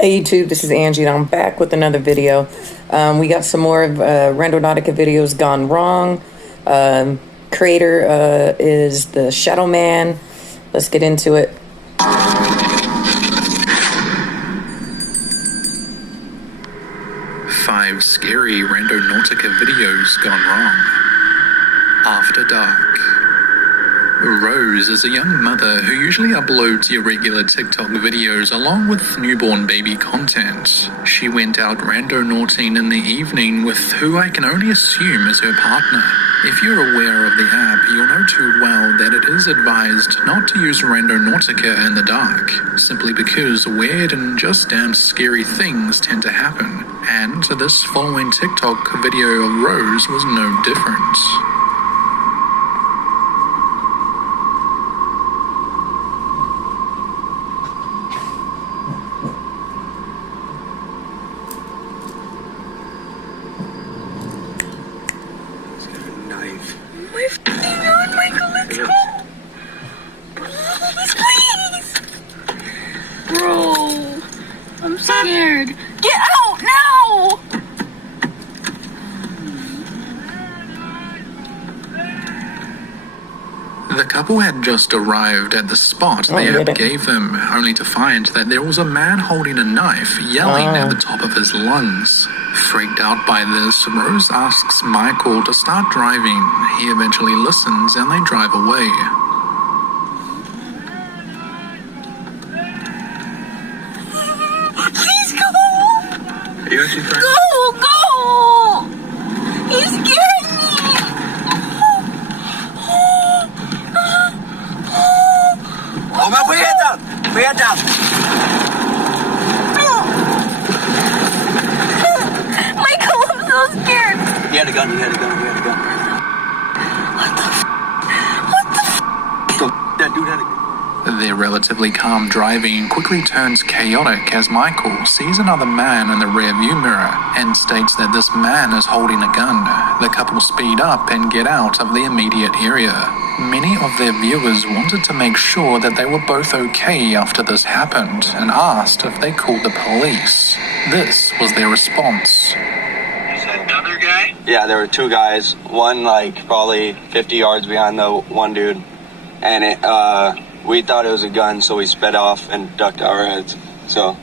Hey YouTube, this is Angie and I'm back with another video. We got some more of Randonautica videos gone wrong. Creator is the Shadow Man. Let's get into it. 5 scary Randonautica videos gone wrong. After dark. Rose is a young mother who usually uploads irregular TikTok videos along with newborn baby content. She went out randonauting in the evening with who I can only assume is her partner. If you're aware of the app, you'll know too well that it is advised not to use Randonautica in the dark, simply because weird and just damn scary things tend to happen. And this following TikTok video of Rose was no different. My f***ing God, Michael, let's go! Please! Bro, I'm scared. Get out now! The couple had just arrived at the spot the app gave them, only to find that there was a man holding a knife, yelling at the top of his lungs. Freaked out by this, Rose asks Michael to start driving. He eventually listens and they drive away. Please go! Are you actually trying? Go! He's scaring me! Oh man, put your head down! Put your head down! Michael, I'm so scared! He had a gun, he had a gun. What the f? Go, that dude had a gun. Their relatively calm driving quickly turns chaotic as Michael sees another man in the rearview mirror and states that this man is holding a gun. The couple speed up and get out of the immediate area. Many of their viewers wanted to make sure that they were both okay after this happened and asked if they called the police. This was their response. Is that another guy? Yeah, there were 2 guys. One like probably 50 yards behind the one dude. And we thought it was a gun, so we sped off and ducked our heads. So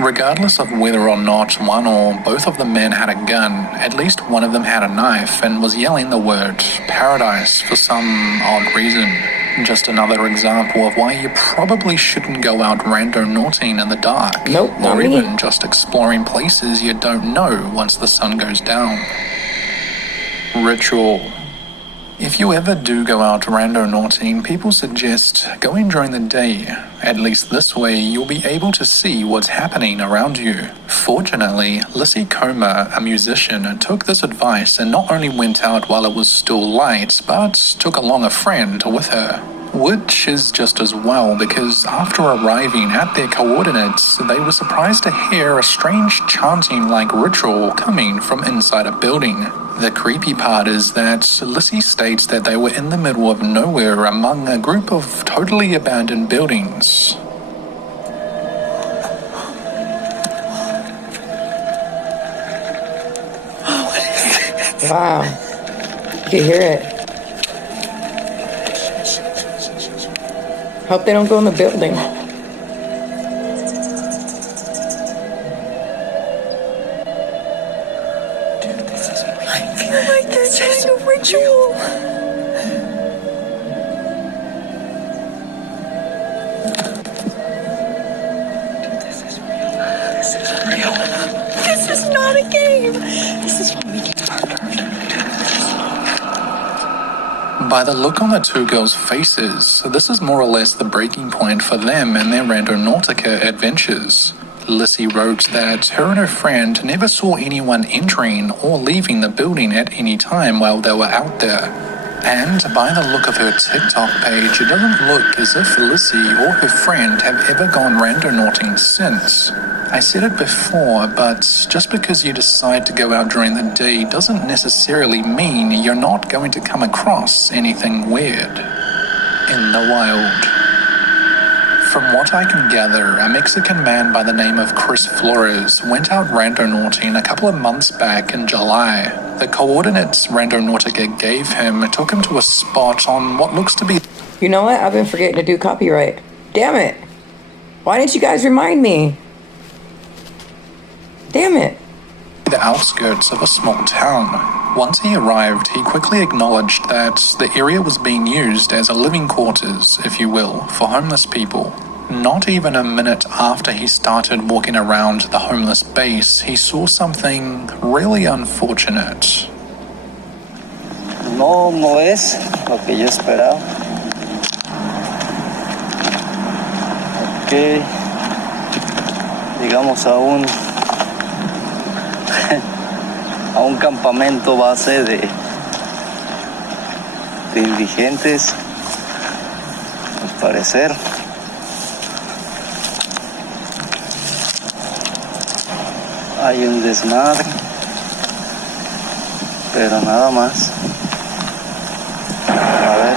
regardless of whether or not one or both of the men had a gun, at least one of them had a knife and was yelling the word paradise for some odd reason. Just another example of why you probably shouldn't go out randonauting in the dark. Nope, not or me. even just exploring places you don't know once the sun goes down. Ritual. If you ever do go out randonauting, people suggest going during the day. At least this way, you'll be able to see what's happening around you. Fortunately, Lissy Comer, a musician, took this advice and not only went out while it was still light, but took along a friend with her. Which is just as well, because after arriving at their coordinates, they were surprised to hear a strange chanting-like ritual coming from inside a building. The creepy part is that Lissy states that they were in the middle of nowhere among a group of totally abandoned buildings. Wow. You can hear it. Hope they don't go in the building. I feel like they're doing a ritual. This is real. This is not a game. This is when we get murdered. By the look on the 2 girls' faces, this is more or less the breaking point for them in their Randonautica adventures. Lissy wrote that her and her friend never saw anyone entering or leaving the building at any time while they were out there. And by the look of her TikTok page, it doesn't look as if Lissy or her friend have ever gone randonauting since. I said it before, but just because you decide to go out during the day doesn't necessarily mean you're not going to come across anything weird in the wild. From what I can gather, a Mexican man by the name of Chris Flores went out randonauting a couple of months back in July. The coordinates Randonautica gave him took him to a spot on what looks to be... You know what? I've been forgetting to do copyright. Damn it. Why didn't you guys remind me? Damn it. the outskirts of a small town. Once he arrived, he quickly acknowledged that the area was being used as a living quarters, if you will, for homeless people. Not even a minute after he started walking around the homeless base, he saw something really unfortunate. No es lo que yo esperaba. Ok, digamos a un campamento base de indigentes, al parecer. Hay un desmadre, pero nada más. A ver.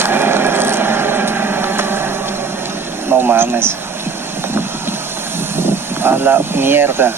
No mames. A la mierda.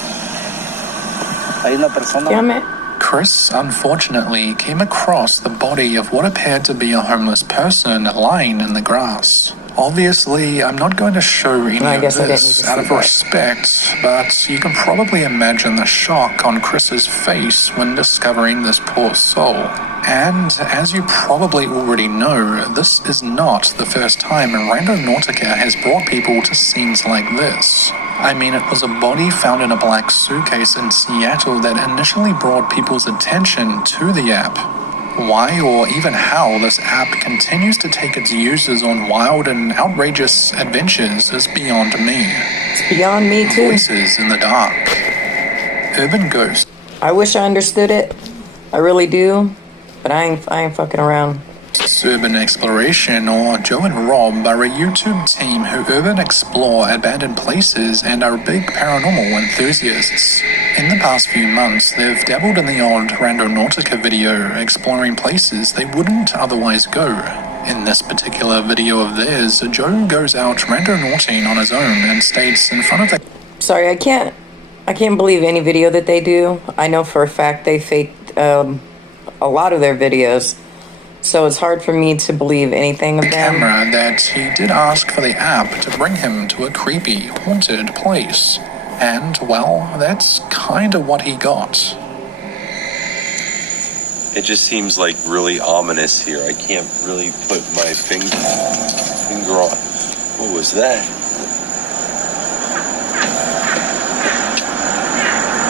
Hay una persona. Damn it. Chris, unfortunately, came across the body of what appeared to be a homeless person lying in the grass. Obviously, I'm not going to show any of this out of respect, but you can probably imagine the shock on Chris's face when discovering this poor soul. And as you probably already know, this is not the first time Randonautica has brought people to scenes like this. I mean, it was a body found in a black suitcase in Seattle that initially brought people's attention to the app. Why or even how this app continues to take its users on wild and outrageous adventures is beyond me. It's beyond me too. Voices in the dark. Urban ghosts. I wish I understood it. I really do. But I ain't fucking around. Urban Exploration, or Joe and Rob, are a YouTube team who urban explore abandoned places and are big paranormal enthusiasts. In the past few months, they've dabbled in the odd Randonautica video, exploring places they wouldn't otherwise go. In this particular video of theirs, Joe goes out randonauting on his own and stays in front of the... Sorry, I can't believe any video that they do. I know for a fact they faked a lot of their videos. So it's hard for me to believe anything of them. Camera that he did ask for the app to bring him to a creepy, haunted place. And, well, that's kind of what he got. It just seems like really ominous here. I can't really put my finger on. What was that?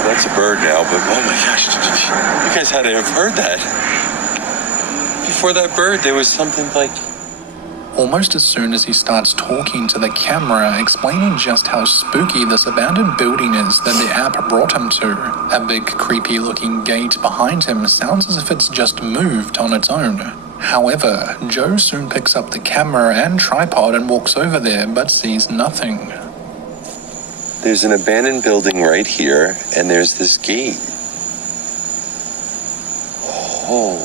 That's a bird now, but oh my gosh, you guys had to have heard that. Before that bird, there was something like... Almost as soon as he starts talking to the camera, explaining just how spooky this abandoned building is that the app brought him to, a big creepy looking gate behind him sounds as if it's just moved on its own. However, Joe soon picks up the camera and tripod and walks over there, but sees nothing. There's an abandoned building right here, and there's this gate. Oh,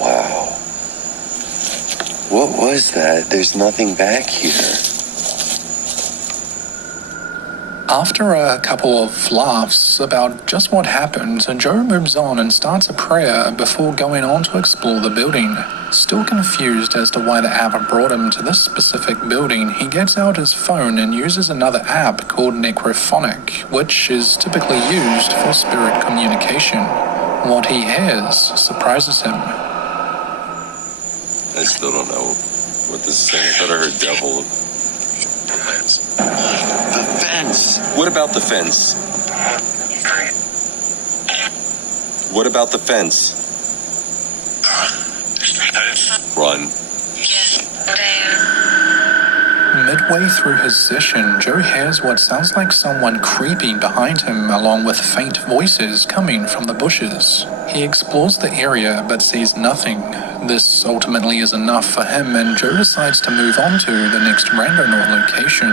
wow. What was that? There's nothing back here. After a couple of laughs about just what happened, Joe moves on and starts a prayer before going on to explore the building. Still confused as to why the app brought him to this specific building, he gets out his phone and uses another app called Necrophonic, which is typically used for spirit communication. What he hears surprises him. I still don't know what this is saying. I thought I heard devil. The fence. What about the fence? What about the fence? Run. Midway through his session, Joe hears what sounds like someone creeping behind him, along with faint voices coming from the bushes. He explores the area but sees nothing. This ultimately is enough for him, and Joe decides to move on to the next Randonaut location.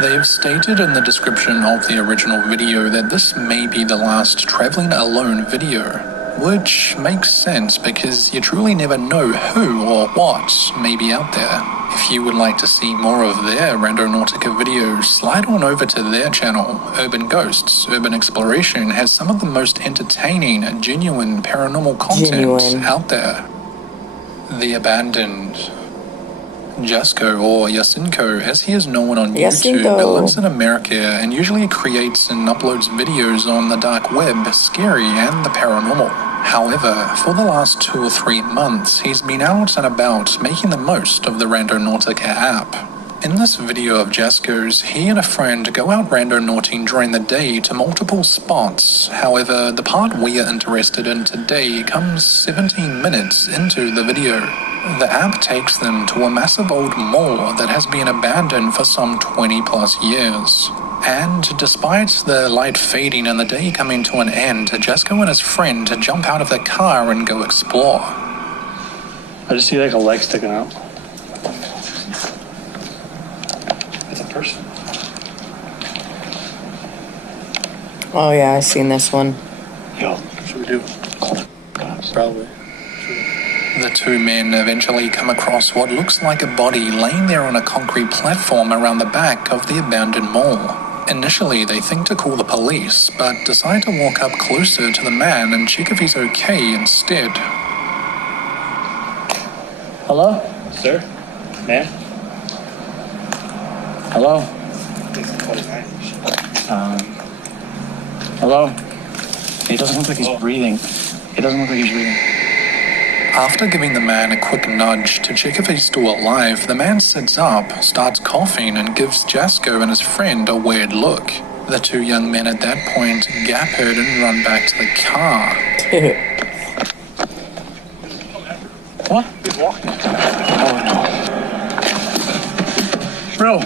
They have stated in the description of the original video that this may be the last traveling alone video, which makes sense because you truly never know who or what may be out there. If you would like to see more of their Randonautica videos, slide on over to their channel. Urban Ghosts, Urban Exploration has some of the most entertaining, genuine paranormal content out there. The Abandoned. Jasko, or Yasinko, as he is known on YouTube, lives in America and usually creates and uploads videos on the dark web, scary and the paranormal. However, for the last 2 or 3 months, he's been out and about making the most of the Randonautica app. In this video of Jasko's, he and a friend go out randonauting during the day to multiple spots. However, the part we are interested in today comes 17 minutes into the video. The app takes them to a massive old mall that has been abandoned for some 20 plus years. And despite the light fading and the day coming to an end, Jasko and his friend jump out of the car and go explore. I just see like a leg sticking out. It's a person. Oh yeah, I've seen this one. Yo, what should we do? Call the cops. Probably. The two men eventually come across what looks like a body laying there on a concrete platform around the back of the abandoned mall. Initially, they think to call the police, but decide to walk up closer to the man and check if he's okay instead. Hello? Sir? Man? Hello? Hello? He doesn't look like he's breathing. After giving the man a quick nudge to check if he's still alive, the man sits up, starts coughing, and gives Jasko and his friend a weird look. The two young men at that point gap it and run back to the car. What? He's walking. Oh no. Bro.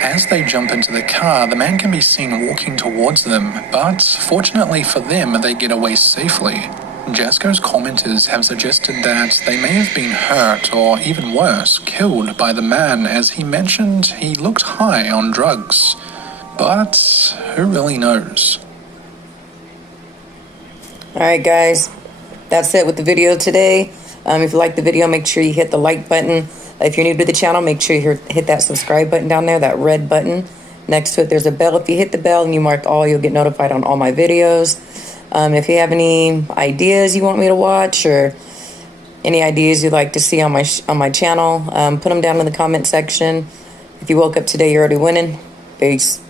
As they jump into the car, the man can be seen walking towards them, but fortunately for them, they get away safely. Jasko's commenters have suggested that they may have been hurt, or even worse, killed by the man, as he mentioned he looked high on drugs. But who really knows? Alright guys, that's it with the video today. If you like the video, make sure you hit the like button. If you're new to the channel, make sure you hit that subscribe button down there, that red button. Next to it, there's a bell. If you hit the bell and you mark all, you'll get notified on all my videos. If you have any ideas you want me to watch or any ideas you'd like to see on my channel, put them down in the comment section. If you woke up today, you're already winning. Peace.